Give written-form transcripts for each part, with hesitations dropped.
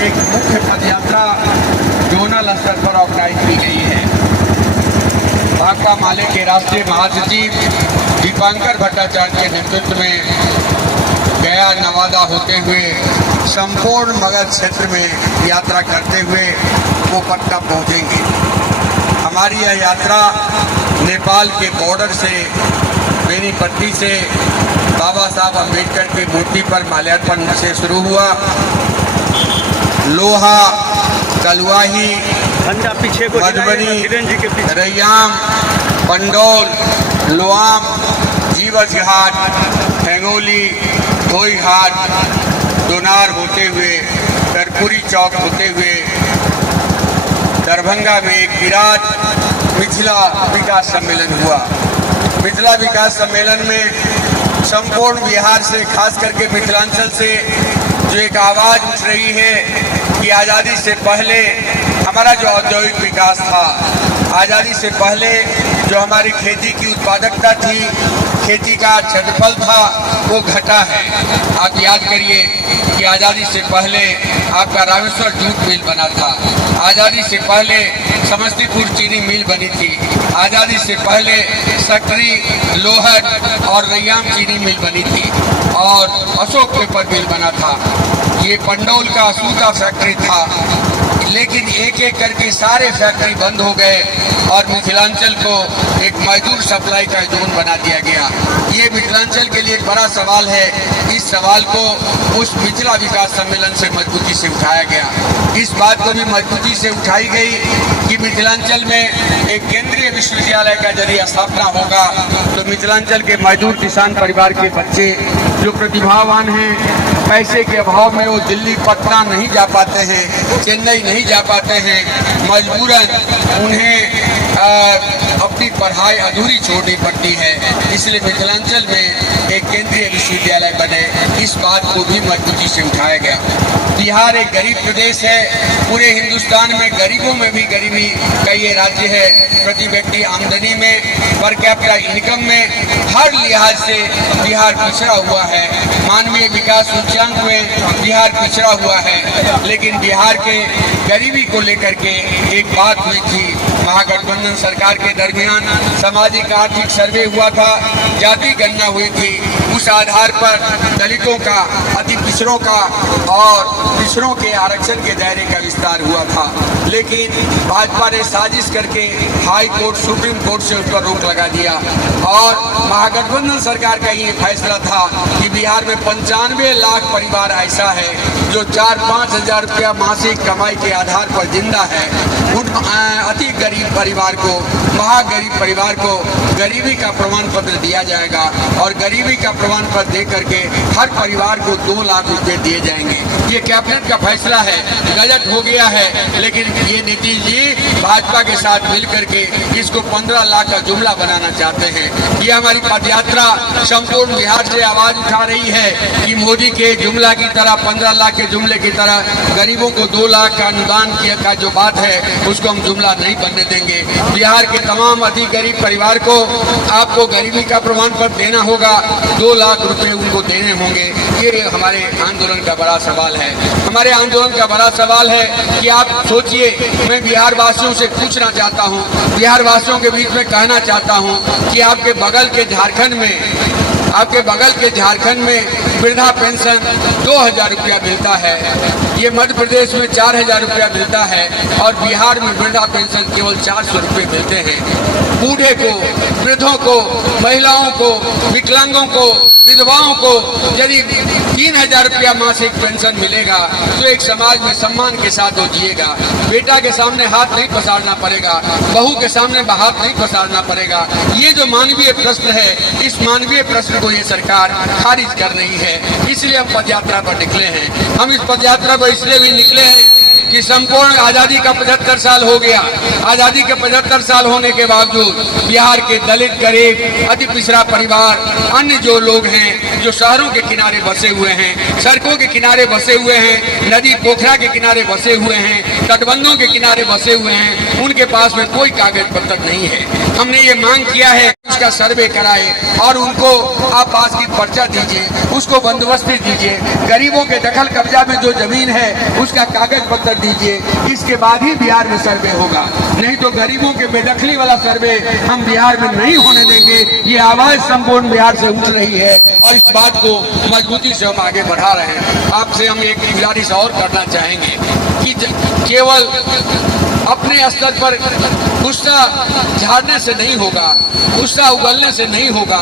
एक मुख्य पदयात्रा जोनल स्तर पर ऑर्गेनाइज की गई है। भाकपा माले के राष्ट्रीय महासचिव दीपांकर भट्टाचार्य के नेतृत्व में गया नवादा होते हुए संपूर्ण मगध क्षेत्र में यात्रा करते हुए वो पटना पहुंचेंगे। हमारी यह यात्रा नेपाल के बॉर्डर से बेनीपट्टी से बाबा साहब अम्बेडकर की मूर्ति पर माल्यार्पण से शुरू हुआ। लोहा, कलुआही, मधुबनी, रैयाम, पंडौल, लोआम, जीवछ घाट, हेंगोली, धोई घाट, दोनार होते हुए कर्पूरी चौक होते हुए दरभंगा में एक विराट मिथिला विकास सम्मेलन हुआ। मिथिला विकास सम्मेलन में संपूर्ण बिहार से, खास करके मिथिलांचल से जो एक आवाज़ उठ रही है कि आज़ादी से पहले हमारा जो औद्योगिक विकास था, आज़ादी से पहले जो हमारी खेती की उत्पादकता थी, खेती का क्षेत्रफल था, वो घटा है। आप याद करिए कि आज़ादी से पहले आपका रामेश्वर जूट मिल बना था, आज़ादी से पहले समस्तीपुर चीनी मिल बनी थी, आज़ादी से पहले सकरी, लोहट और रैयाम चीनी मिल बनी थी और अशोक पेपर मिल बना था। ये पंडौल का सूता फैक्ट्री था, लेकिन एक एक करके सारे फैक्ट्री बंद हो गए और मिथिलांचल को एक मजदूर सप्लाई का जोन बना दिया गया। ये मिथिलांचल के लिए एक बड़ा सवाल है। इस सवाल को उस मिथिला विकास सम्मेलन से मजबूती से उठाया गया। इस बात को भी मजबूती से उठाई गई कि मिथिलांचल में एक केंद्रीय विश्वविद्यालय का यदि स्थापना होगा तो मिथिलांचल के मजदूर किसान परिवार के बच्चे जो प्रतिभावान हैं, पैसे के अभाव में वो दिल्ली, पटना नहीं जा पाते हैं, चेन्नई नहीं जा पाते हैं, मजबूरन उन्हें अपनी पढ़ाई अधूरी छोड़नी पड़ती है। इसलिए मिथिलांचल में एक केंद्रीय विश्वविद्यालय बने, इस बात को भी मजबूती से उठाया गया। बिहार एक गरीब प्रदेश है। पूरे हिंदुस्तान में गरीबों में भी गरीबी का ये राज्य है। प्रति व्यक्ति आमदनी में, पर कैपिटा इनकम में, हर लिहाज से बिहार पिछड़ा हुआ है। मानवीय विकास सूचकांक में बिहार पिछड़ा हुआ है। लेकिन बिहार के गरीबी को लेकर के एक बात हुई थी। महागठबंधन सरकार के दरमियान सामाजिक आर्थिक सर्वे हुआ था, जाति गणना हुई थी। उस आधार पर दलितों का, अति पिछड़ों का और पिछड़ों के आरक्षण के दायरे का विस्तार हुआ था। लेकिन भाजपा ने साजिश करके हाई कोर्ट, सुप्रीम कोर्ट से उस पर रोक लगा दिया और महागठबंधन सरकार का ये फैसला था कि बिहार में 95 लाख परिवार ऐसा है जो 4-5 हजार रुपया मासिक कमाई के आधार पर जिंदा है। उन अति गरीब परिवार को, महागरीब परिवार को गरीबी का प्रमाण पत्र दिया जाएगा और गरीबी का प्रमाण पत्र दे करके हर परिवार को 2 लाख रुपए दिए जाएंगे। ये कैबिनेट का फैसला है, गजट हो गया है, लेकिन ये नीतीश जी भाजपा के साथ मिल करके इसको 15 लाख का जुमला बनाना चाहते हैं। ये हमारी पदयात्रा संपूर्ण बिहार से आवाज उठा रही है कि मोदी के जुमला की तरह, 15 लाख के जुमले की तरह गरीबों को 2 लाख का अनुदान का जो बात है उसको हम जुमला नहीं बनने देंगे। बिहार के तमाम अति गरीब परिवार को आपको गरीबी का प्रमाण पत्र देना होगा, 2 लाख रुपए उनको देने होंगे। ये हमारे आंदोलन का बड़ा सवाल है। हमारे आंदोलन का बड़ा सवाल है कि आप सोचिए, मैं बिहार वासियों से पूछना चाहता हूँ, बिहार वासियों के बीच में कहना चाहता हूँ कि आपके बगल के झारखंड में वृद्धा पेंशन 2000 रुपया मिलता है। ये मध्य प्रदेश में 4000 रुपया मिलता है और बिहार में वृद्धा पेंशन केवल 400 रुपये मिलते हैं। बूढ़े को, वृद्धों को, महिलाओं को, विकलांगों को, विधवाओं को यदि 3000 रुपया मासिक पेंशन मिलेगा तो एक समाज में सम्मान के साथ वो जिएगा। बेटा के सामने हाथ नहीं पसारना पड़ेगा, बहू के सामने हाथ नहीं पसारना पड़ेगा। ये जो मानवीय प्रश्न है, इस मानवीय प्रश्न को ये सरकार खारिज कर रही है। इसलिए हम पदयात्रा पर निकले हैं। हम इस पदयात्रा पर इसलिए भी निकले हैं कि संपूर्ण आजादी का 75 साल हो गया। आजादी के 75 साल होने के बावजूद बिहार के दलित, गरीब, अति पिछड़ा परिवार, अन्य जो लोग हैं जो शहरों के किनारे बसे हुए हैं, सड़कों के किनारे बसे हुए हैं, नदी पोखरा के किनारे बसे हुए हैं, तटबंधों के किनारे बसे हुए हैं, उनके पास में कोई कागज पत्र नहीं है। हमने ये मांग किया है उसका सर्वे कराए और उनको आप पास की पर्चा दीजिए, उसको बंदोबस्ती दीजिए। गरीबों के दखल कब्जा में जो जमीन है उसका कागज पत्र दीजिए, इसके बाद ही बिहार में सर्वे होगा। नहीं तो गरीबों के बेदखली वाला सर्वे हम बिहार में नहीं होने देंगे। ये आवाज संपूर्ण बिहार से उठ रही है और इस बात को मजबूती से हम आगे बढ़ा रहे हैं। आपसे हम एक गुजारिश और करना चाहेंगे कि केवल अपने स्तर पर गुस्सा झाड़ने से नहीं होगा, गुस्सा उगलने से नहीं होगा,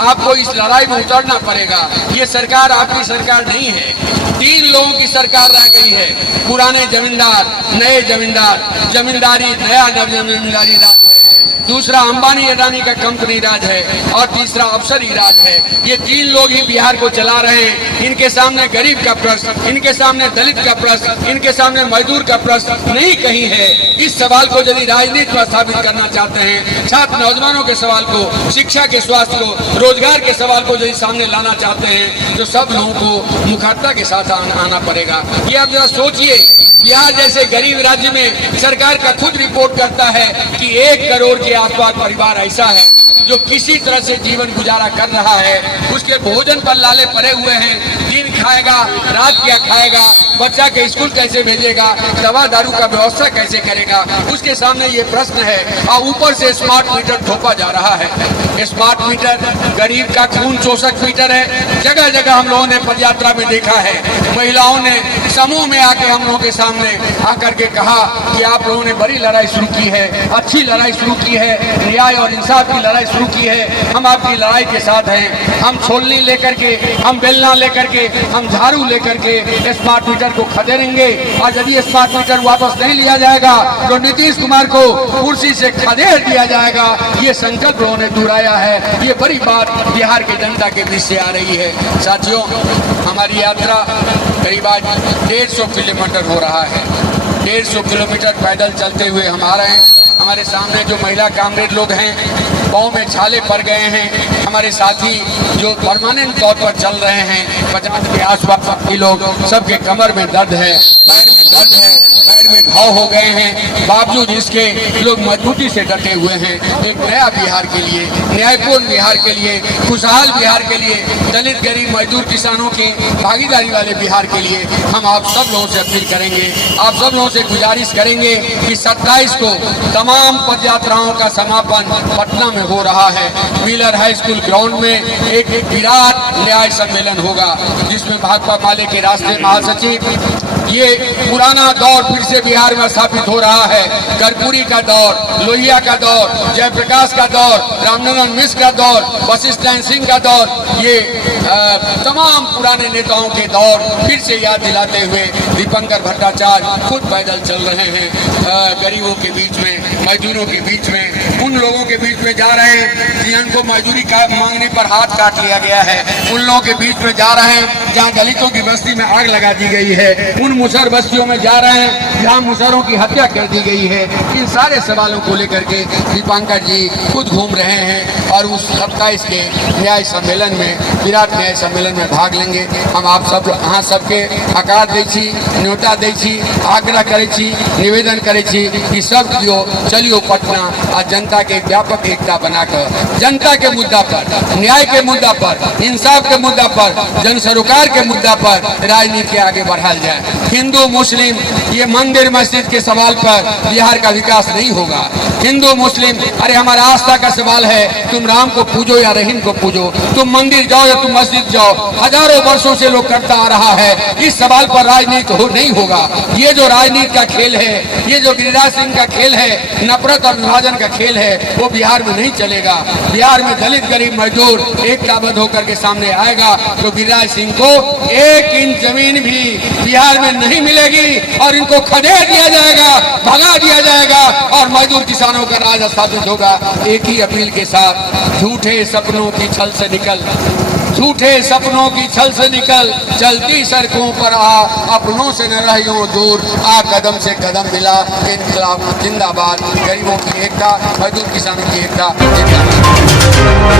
आपको इस लड़ाई में उतरना पड़ेगा। ये सरकार आपकी सरकार नहीं है, 3 लोगों की सरकार रह गई है। पुराने जमींदार, नए जमींदार, जमींदारी नया जमींदारी राज है, दूसरा अंबानी अडानी का कंपनी राज है और तीसरा अफसरी राज है। ये 3 लोग ही बिहार को चला रहे हैं। इनके सामने गरीब का प्रश्न, इनके सामने दलित का प्रश्न, इनके सामने मजदूर का प्रश्न नहीं कहीं है। इस सवाल को यदि राजनीति में स्थापित करना चाहते हैं, छात्र नौजवानों के सवाल को, शिक्षा के, स्वास्थ्य को, रोजगार के सवाल को यदि सामने लाना चाहते हैं तो सब लोगों को मुखरता के साथ आना पड़ेगा। ये आप जरा सोचिए, बिहार जैसे गरीब राज्य में सरकार का खुद रिपोर्ट करता है कि 1 करोड़ के आसपास परिवार ऐसा है जो किसी तरह से जीवन गुजारा कर रहा है। उसके भोजन पर लाले पड़े हुए हैं, दिन खाएगा, रात क्या खाएगा, बच्चा के स्कूल कैसे भेजेगा, दवा दारू का व्यवस्था कैसे करेगा, उसके सामने ये प्रश्न है। और ऊपर से स्मार्ट मीटर थोपा जा रहा है। स्मार्ट मीटर गरीब का खून चोषक मीटर है। जगह जगह हम लोगों ने पदयात्रा में देखा है, महिलाओं ने समूह में आके हम लोगों के सामने आकर के कहा कि आप लोगों ने बड़ी लड़ाई शुरू की है, अच्छी लड़ाई शुरू की है, न्याय और इंसाफ की लड़ाई शुरू की है, हम आपकी लड़ाई के साथ हैं। हम छोलनी लेकर के, हम बेलना लेकर के, हम झाड़ू लेकर के स्मार्ट मीटर को खदेड़ेंगे और यदि स्मार्ट मीटर वापस नहीं लिया जाएगा तो नीतीश कुमार को कुर्सी से खदेड़ दिया जाएगा। ये संकल्प उन्होंने दोहराया है। ये बड़ी बात बिहार की जनता के बीच से आ रही है। साथियों, हमारी यात्रा करीब आज 150 किलोमीटर हो रहा है। 150 किलोमीटर पैदल चलते हुए हम आ रहे हैं। हमारे सामने जो महिला कामरेड लोग हैं, पाँव में छाले पड़ गए हैं। हमारे साथी जो परमानेंट तौर पर चल रहे हैं, 50 के आसपास के लोग, सबके कमर में दर्द है, पैर में दर्द है, पैर में घाव हो गए हैं। बावजूद इसके लोग मजबूती से डटे हुए हैं। एक नया बिहार के लिए, न्यायपूर्ण बिहार के लिए, खुशहाल बिहार के लिए, दलित, गरीब, मजदूर, किसानों की भागीदारी वाले बिहार के लिए हम आप सब लोगों से अपील करेंगे, आप सब लोगों से गुजारिश करेंगे कि 27 को तमाम पद यात्राओं का समापन पटना में हो रहा है। व्हीलर हाई स्कूल ग्राउंड में एक विराट न्याय सम्मेलन होगा जिसमें भाकपा माले के राष्ट्रीय महासचिव, ये पुराना दौर फिर से बिहार में स्थापित हो रहा है। कर्पूरी का दौर, लोहिया का दौर, जयप्रकाश का दौर, रामनंदन मिश्र का दौर, वशिष्ठ नारायण सिंह का दौर, ये तमाम पुराने नेताओं के दौर फिर से याद दिलाते हुए दीपंकर भट्टाचार्य खुद पैदल चल रहे हैं। गरीबों के बीच में, मजदूरों के बीच में, उन लोगों के बीच में जा रहे हैं जिनको मजदूरी का मांगने पर हाथ काट लिया गया है, उन लोगों के बीच में जा रहे हैं जहाँ दलितों की बस्ती में आग लगा दी गई है, उन मुसहर बस्तियों में जा रहे हैं जहाँ मुसहरों की हत्या कर दी गई है। इन सारे सवालों को लेकर के दीपंकर जी खुद घूम रहे हैं और उस 27 के न्याय सम्मेलन में, विराट न्याय सम्मेलन में भाग लेंगे। हम आप सब अहाँ सबके आकार दै छी, न्योता दै छी, आग्रह करै छी, निवेदन करै छी कि सब कियो चलियो पटना आ जनता के व्यापक एकता बनाकर जनता के मुद्दा पर, न्याय के मुद्दा पर, इंसाफ के मुद्दा पर, जन सरोकार के मुद्दा पर राजनीति के आगे बढ़ाया जाए। हिंदू मुस्लिम ये मंदिर मस्जिद के सवाल पर बिहार का विकास नहीं होगा। हिंदू मुस्लिम, अरे हमारा आस्था का सवाल है, तुम राम को पूजो या रहीम को पूजो, तुम मंदिर जाओ या तुम मस्जिद जाओ, हजारों वर्षों से लोग करता आ रहा है। इस सवाल पर राजनीति नहीं होगा। ये जो राजनीति का खेल है, ये जो गिरिराज सिंह का खेल है, नफरत और विभाजन का खेल है, वो बिहार में नहीं चलेगा। बिहार में दलित, गरीब, मजदूर एकताबद्ध होकर के सामने आएगा तो गिरिराज सिंह को 1 इंच जमीन भी बिहार में नहीं मिलेगी और इनको खदेड़ दिया जाएगा, भगा दिया जाएगा और मजदूर किसानों का राज स्थापित होगा। एक ही अपील के साथ, झूठे सपनों की छल से निकल झूठे सपनों की छल से निकल, चलती सड़कों पर आ, अपनों से न रहियो दूर, आ कदम से कदम मिला, इनकलाब जिंदाबाद, गरीबों की एकता, मजदूर किसानों की एकता जिंदाबाद।